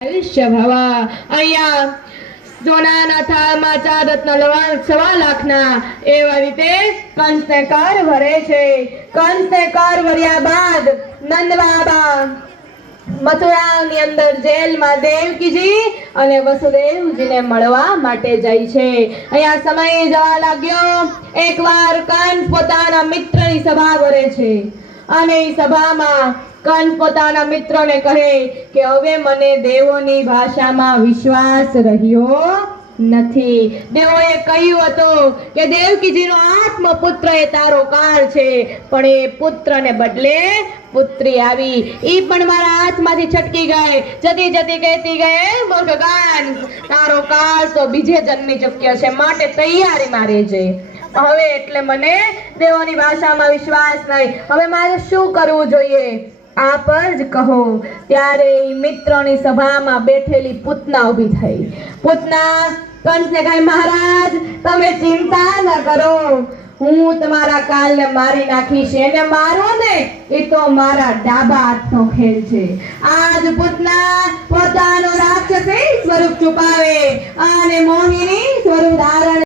આયુષ્ય ભવા અહીંયા સોનાના થાળમાં 4 રત્ન લવાણ 1.25 લાખના એવા રીતે કંસને કર ભરે છે। કંસને કર ભર્યા બાદ નંદ બાબા મથુરાની અંદર જેલમાં દેવકીજી અને વસુદેવજીને મળવા માટે જાય છે। અહીંયા સમય જવા લાગ્યો। એકવાર કંસ પોતાના મિત્રની સભા ભરે છે અને એ સભામાં કંસ પોતાના મિત્રોને કહે કે હવે મને દેવોની ભાષામાં વિશ્વાસ રહ્યો નથી। દેવોએ કહ્યું હતું કે દેવકીજીનો આત્મપુત્ર એ તારો કાળ છે, પણ એ પુત્રને બદલે પુત્રી આવી, ઈ પણ મારા હાથમાંથી છટકી ગઈ। જતી જતી કહેતી ગઈ, મૂર્ખ કંસ, તારો કાળ તો બીજે જન્મી ચૂક્યો છે, માટે તૈયારીમાં રહેજે। હવે એટલે મને દેવોની ભાષામાં વિશ્વાસ નહીં, હવે મારે શું કરવું જોઈએ આપ જ કહો। ત્યારે મિત્રોની સભામાં બેઠેલી પૂતના ઊભી થઈ। પૂતના કંસને કહે, મહારાજ તમે ચિંતા ન કરો, હું તમારા કાલને મારી નાખીશ। એને મારો ને એ તો મારા ડાબા હાથનો ખેલ છે। આજ પૂતના પોતાનો રાક્ષસી સ્વરૂપ છુપાવે અને મોહિની સ્વરૂપ ધારણ